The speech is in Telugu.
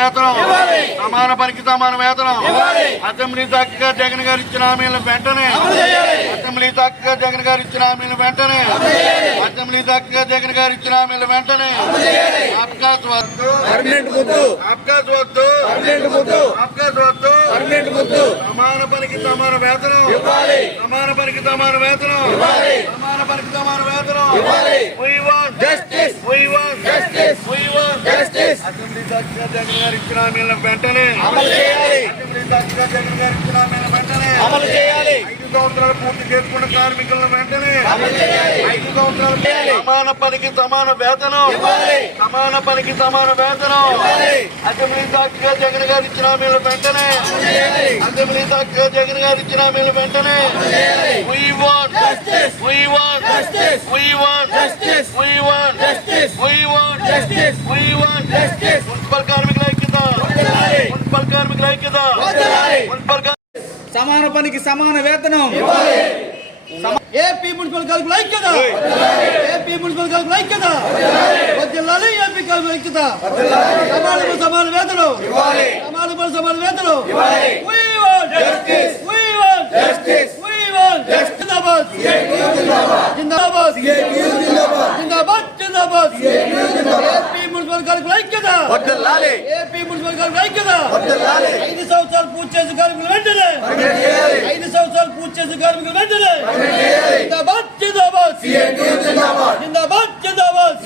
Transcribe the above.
వేతనం, సమాన పనికి సమాన వేతనం. అసెంబ్లీ సాక్షిగా జగన్ గారు ఇచ్చిన హామీలను వెంటనే, అసెంబ్లీ సాక్షిగా జగన్ గారు ఇచ్చిన హామీలు వెంటనే, అసెంబ్లీ సాక్షిగా జగన్ గారు ఇచ్చిన హామీలు వెంటనే. అబ్కాస్ వద్దు, అబ్కాస్ వద్దు, అబ్కాస్ వద్దు. సమాన పనికి సమాన వేతనం, సమాన పనికి సమాన వేతనం, సమాన పనికి సమాన వేతనం. We want justice, we want justice, we want justice. Assembly సాక్షిగా జగన్ గారు ఇచ్చిన హామీలను వెంటనే అమలు చేయాలి, అసెంబ్లీ సాక్షిగా జగన్ గారు ఇచ్చిన హామీలను వెంటనే అమలు చేయాలి. 5 సంవత్సరాలు పూర్తి చేసుకున్న కార్మికులను వెంటనే అమలు చేయాలి. 5 సంవత్సరాలు సమాన పనికి సమాన వేతనం, సమాన పనికి సమాన వేతనం. అసెంబ్లీ సాక్షిగా జగన్ గారు ఇచ్చిన హామీలను వెంటనే, అసెంబ్లీ సాక్షిగా జగన్ గారు ఇచ్చిన హామీలను వెంటనే. We want justice, we want justice, we want justice, we want justice, we want justice, we want justice. Municipal కార్మికుల ఐక్యత, మున్సిపల్ కార్మికుల ఐక్యత, మున్సిపల్ సమాన పనికి సమాన వేతనం. ఏపీ మున్సిపల్ కార్మికుల ఐక్యత, ఏపీ మున్సిపల్ కార్మికుల ఐక్యత. వర్ధిల్లాలి ఏపీ కార్మికుల ఐక్యత. సమానకు సమాన వేతనం, సమానకు సమాన వేతనం. We want justice, we want justice, we want justice. Zindabad, Zindabad, Zindabad, Zindabad. AP municipal కార్మికుల ఐక్యత, ఏపీ మున్సిపల్ కార్మికుల ఐక్యత. 5 సంవత్సరాలు పూర్తి చేసిన కార్మికులు వెంటనే, 5 సంవత్సరాలు పూర్తి చేసిన కార్మికులు వెంటనే. జిందాబాద్, జిందాబాద్, జిందాబాద్, జిందాబాద్.